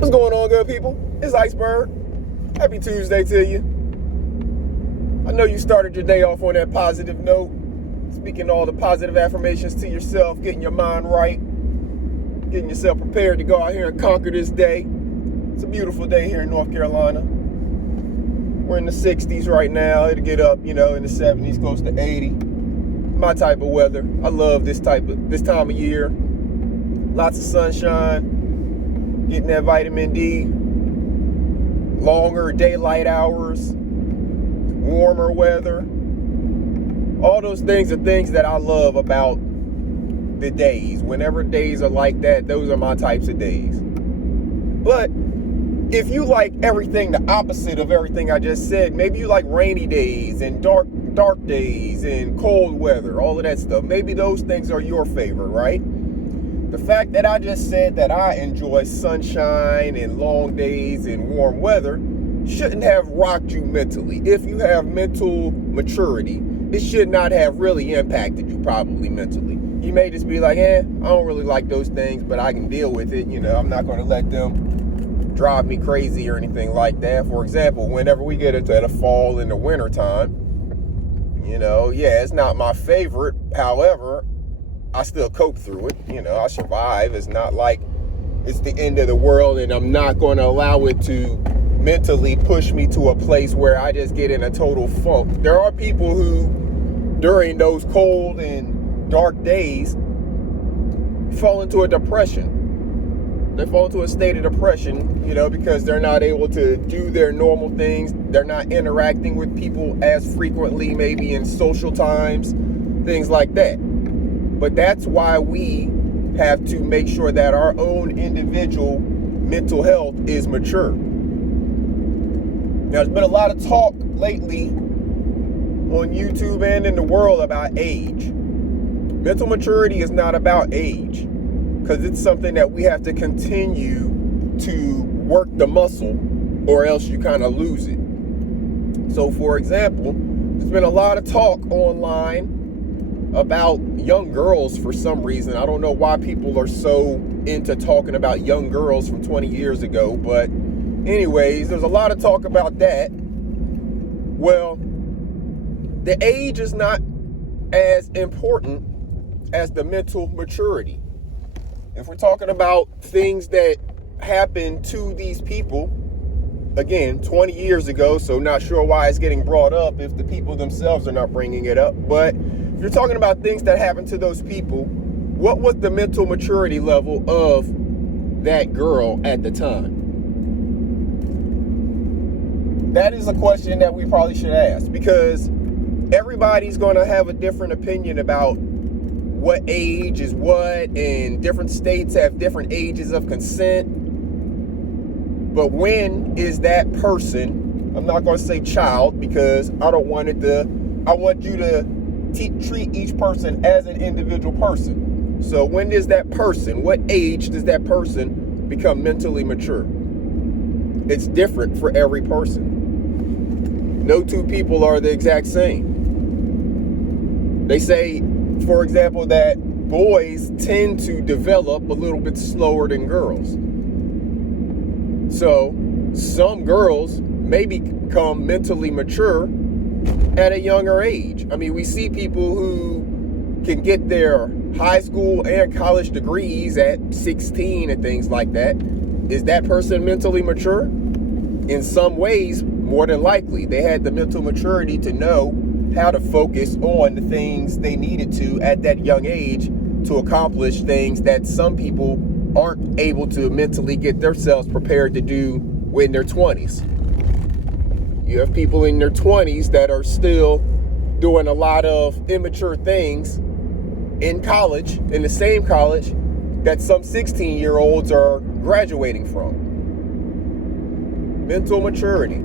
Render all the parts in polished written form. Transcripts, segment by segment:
What's going on, good people? It's Iceberg. Happy Tuesday to you. I know you started your day off on that positive note, speaking all the positive affirmations to yourself, getting your mind right, getting yourself prepared to go out here and conquer this day. It's a beautiful day here in North Carolina. We're in the 60s right now. It'll get up, in the 70s, close to 80. My type of weather. I love this time of year. Lots of sunshine. Getting that vitamin D, longer daylight hours, warmer weather. All those things are things that I love about the days. Whenever days are like that, those are my types of days. But if you like everything the opposite of everything I just said, maybe you like rainy days and dark days and cold weather, all of that stuff. Maybe those things are your favorite, right? The fact that I just said that I enjoy sunshine and long days and warm weather shouldn't have rocked you mentally. If you have mental maturity, it should not have really impacted you probably mentally. You may just be like, I don't really like those things, but I can deal with it. I'm not going to let them drive me crazy or anything like that. For example, whenever we get into the fall and the winter time, it's not my favorite. However, I still cope through it. I survive. It's not like it's the end of the world, and I'm not going to allow it to mentally push me to a place where I just get in a total funk. There are people who, during those cold and dark days, fall into a depression. They fall into a state of depression, because they're not able to do their normal things. They're not interacting with people as frequently, maybe in social times, things like that. But that's why we have to make sure that our own individual mental health is mature. Now, there's been a lot of talk lately on YouTube and in the world about age. Mental maturity is not about age, because it's something that we have to continue to work the muscle, or else you kind of lose it. So, for example, there's been a lot of talk online about young girls for some reason. I don't know why people are so into talking about young girls from 20 years ago, but anyways, there's a lot of talk about that. Well, the age is not as important as the mental maturity. If we're talking about things that happened to these people, again, 20 years ago, so not sure why it's getting brought up if the people themselves are not bringing it up, but if you're talking about things that happened to those people, what was the mental maturity level of that girl at the time? That is a question that we probably should ask, because everybody's going to have a different opinion about what age is what, and different states have different ages of consent. But when is that person, I'm not going to say child, because I want you to treat each person as an individual person. So when is that person, what age does that person become mentally mature? It's different for every person. No two people are the exact same. They say, for example, that boys tend to develop a little bit slower than girls. So some girls may become mentally mature at a younger age. I mean, we see people who can get their high school and college degrees at 16 and things like that. Is that person mentally mature? In some ways, more than likely. They had the mental maturity to know how to focus on the things they needed to at that young age to accomplish things that some people aren't able to mentally get themselves prepared to do in their 20s. You have people in their 20s that are still doing a lot of immature things in college, in the same college that some 16-year-olds are graduating from. Mental maturity.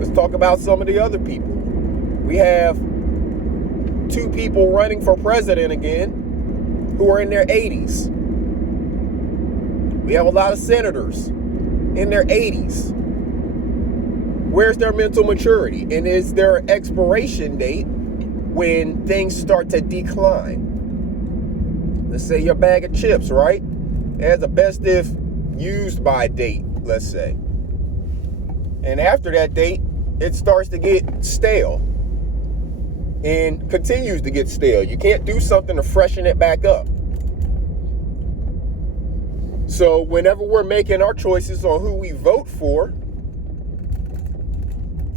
Let's talk about some of the other people. We have two people running for president again who are in their 80s. We have a lot of senators in their 80s. Where's their mental maturity? And is there an expiration date when things start to decline? Let's say your bag of chips, right? It has a best if used by a date, let's say. And after that date, it starts to get stale and continues to get stale. You can't do something to freshen it back up. So whenever we're making our choices on who we vote for,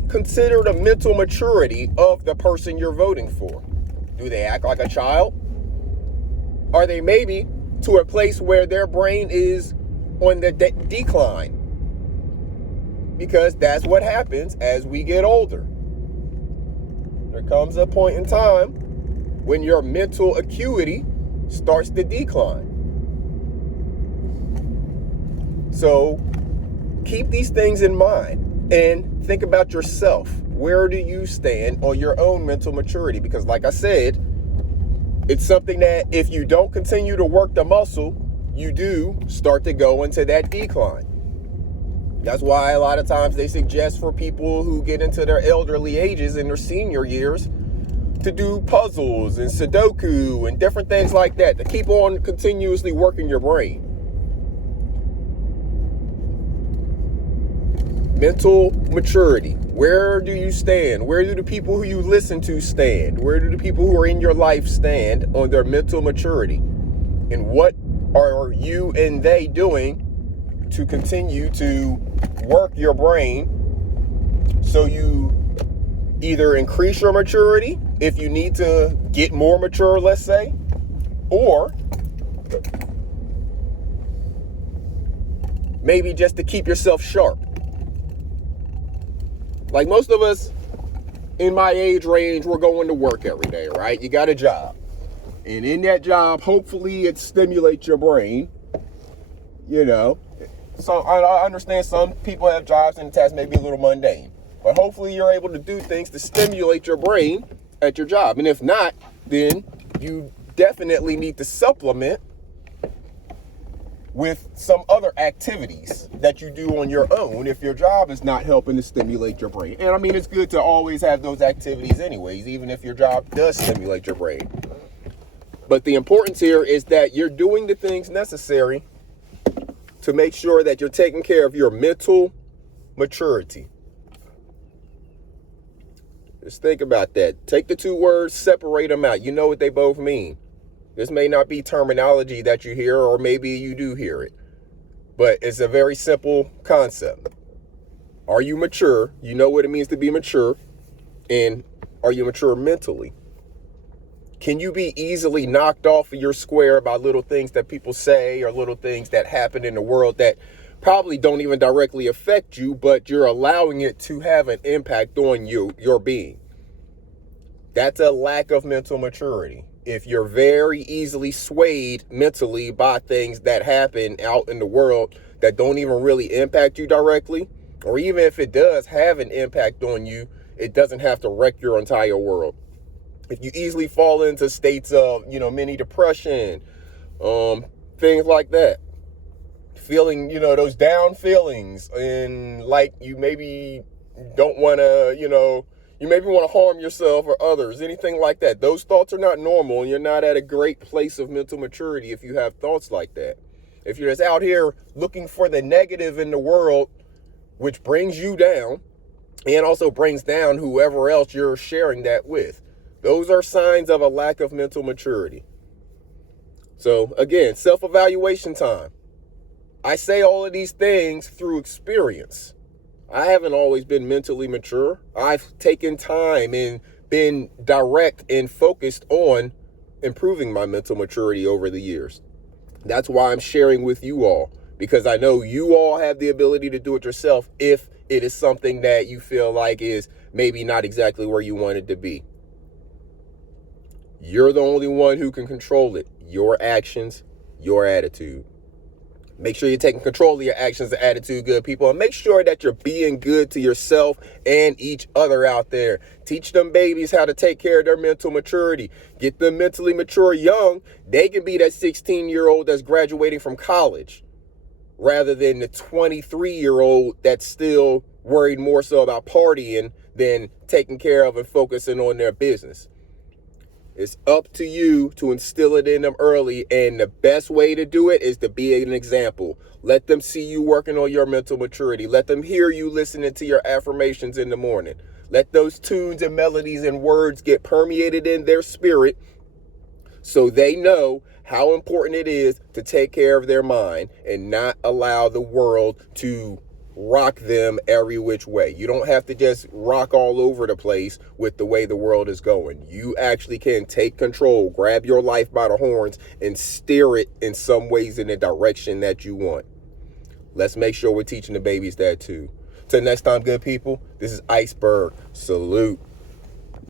consider the mental maturity of the person you're voting for. Do they act like a child? Are they maybe to a place where their brain is on the decline? Because that's what happens as we get older. There comes a point in time when your mental acuity starts to decline. So keep these things in mind and think about yourself. Where do you stand on your own mental maturity? Because like I said, it's something that if you don't continue to work the muscle, you do start to go into that decline. That's why a lot of times they suggest for people who get into their elderly ages in their senior years to do puzzles and Sudoku and different things like that to keep on continuously working your brain. Mental maturity. Where do you stand? Where do the people who you listen to stand? Where do the people who are in your life stand on their mental maturity? And what are you and they doing to continue to work your brain so you either increase your maturity if you need to get more mature, let's say, or maybe just to keep yourself sharp. Like most of us in my age range, we're going to work every day, right? You got a job. And in that job, hopefully it stimulates your brain, you know. So I understand some people have jobs and the task may be a little mundane. But hopefully you're able to do things to stimulate your brain at your job. And if not, then you definitely need to supplement with some other activities that you do on your own if your job is not helping to stimulate your brain. And I mean, it's good to always have those activities anyways, even if your job does stimulate your brain. But the importance here is that you're doing the things necessary to make sure that you're taking care of your mental maturity. Just think about that. Take the two words, separate them out. You know what they both mean. This may not be terminology that you hear, or maybe you do hear it, but it's a very simple concept. Are you mature? You know what it means to be mature. And are you mature mentally? Can you be easily knocked off of your square by little things that people say or little things that happen in the world that probably don't even directly affect you, but you're allowing it to have an impact on you, your being? That's a lack of mental maturity. If you're very easily swayed mentally by things that happen out in the world that don't even really impact you directly, or even if it does have an impact on you, it doesn't have to wreck your entire world. If you easily fall into states of, mini depression, things like that, feeling, those down feelings, and like you maybe don't want to, you maybe want to harm yourself or others, anything like that. Those thoughts are not normal, and you're not at a great place of mental maturity if you have thoughts like that. If you're just out here looking for the negative in the world, which brings you down and also brings down whoever else you're sharing that with, those are signs of a lack of mental maturity. So again, self-evaluation time. I say all of these things through experience. I haven't always been mentally mature. I've taken time and been direct and focused on improving my mental maturity over the years. That's why I'm sharing with you all, because I know you all have the ability to do it yourself if it is something that you feel like is maybe not exactly where you want it to be. You're the only one who can control it. Your actions, your attitude. Make sure you're taking control of your actions and attitude, good people. And make sure that you're being good to yourself and each other out there. Teach them babies how to take care of their mental maturity. Get them mentally mature young. They can be that 16-year-old that's graduating from college, rather than the 23-year-old that's still worried more so about partying than taking care of and focusing on their business. It's up to you to instill it in them early, and the best way to do it is to be an example. Let them see you working on your mental maturity. Let them hear you listening to your affirmations in the morning. Let those tunes and melodies and words get permeated in their spirit so they know how important it is to take care of their mind and not allow the world to rock them every which way. You don't have to just rock all over the place with the way the world is going. You actually can take control, grab your life by the horns, and steer it in some ways in the direction that you want. Let's make sure we're teaching the babies that too. Till next time, good people, this is Iceberg. Salute.